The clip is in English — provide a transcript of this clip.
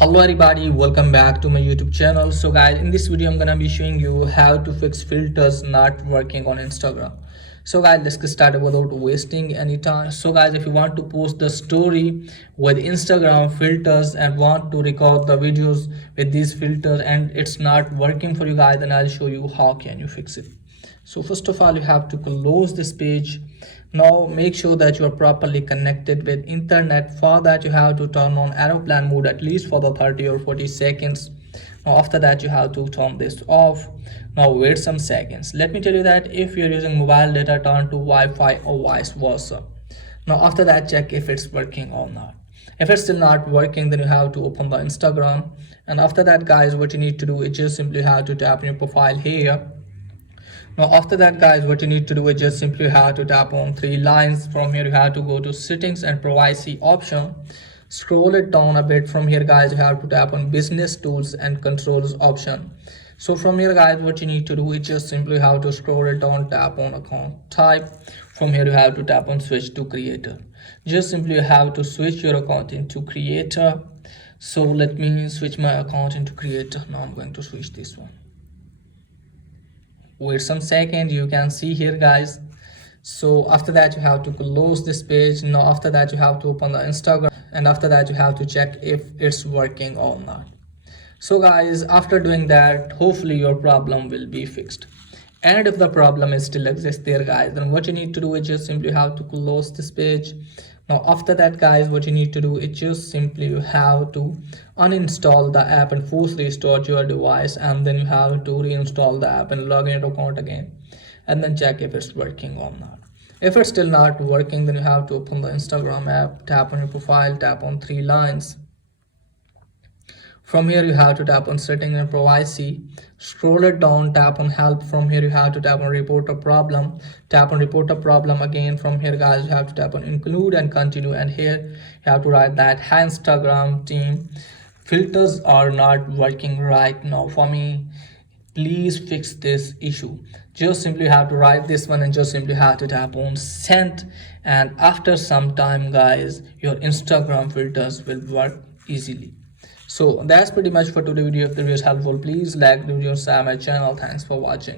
Hello everybody, welcome back to my YouTube channel. So guys, in this video I'm gonna be showing you how to fix filters not working on Instagram. So guys, let's get started without wasting any time. So guys, if you want to post the story with Instagram filters and want to record the videos with these filters and it's not working for you guys, then I'll show you how can you fix it. So first of all, you have to close this page. Now make sure that you are properly connected with internet. For that, you have to turn on aeroplane mode at least for the 30 or 40 seconds. Now after that, you have to turn this off. Now wait some seconds. Let me tell you that if you're using mobile data, turn to Wi-Fi or vice versa. Now after that, check if it's working or not. If it's still not working, then you have to open the Instagram. And after that, guys, what you need to do is just simply have to tap on your profile here. Now after that, guys, what you need to do is just simply have to tap on three lines. From here you have to go to settings and privacy option. Scroll it down a bit. From here, guys, you have to tap on business tools and controls option. So from here, guys, what you need to do is just simply have to scroll it down, tap on account type. From here you have to tap on switch to creator. Just simply have to switch your account into creator. So let me switch my account into creator. Now I'm going to switch this one. Wait some second, you can see here, guys. So after that, you have to close this page. Now after that, you have to open the Instagram, and after that you have to check if it's working or not. So guys, after doing that, hopefully your problem will be fixed. And if the problem is still exists there, guys, then what you need to do is just simply have to close this page. Now after that, guys, what you need to do is just simply you have to uninstall the app and force restart your device, and then you have to reinstall the app and log in your account again, and then check if it's working or not. If it's still not working, then you have to open the Instagram app, tap on your profile, tap on three lines. From here you have to tap on setting and privacy, scroll it down, tap on help. From here you have to tap on report a problem, tap on report a problem again. From here, guys, you have to tap on include and continue, and here you have to write that, hi Instagram team, filters are not working right now for me, please fix this issue. Just simply have to write this one and just simply have to tap on send, and after some time, guys, your Instagram filters will work easily. So that's pretty much for today's video. If the video is helpful, please like the video, subscribe my channel. Thanks for watching.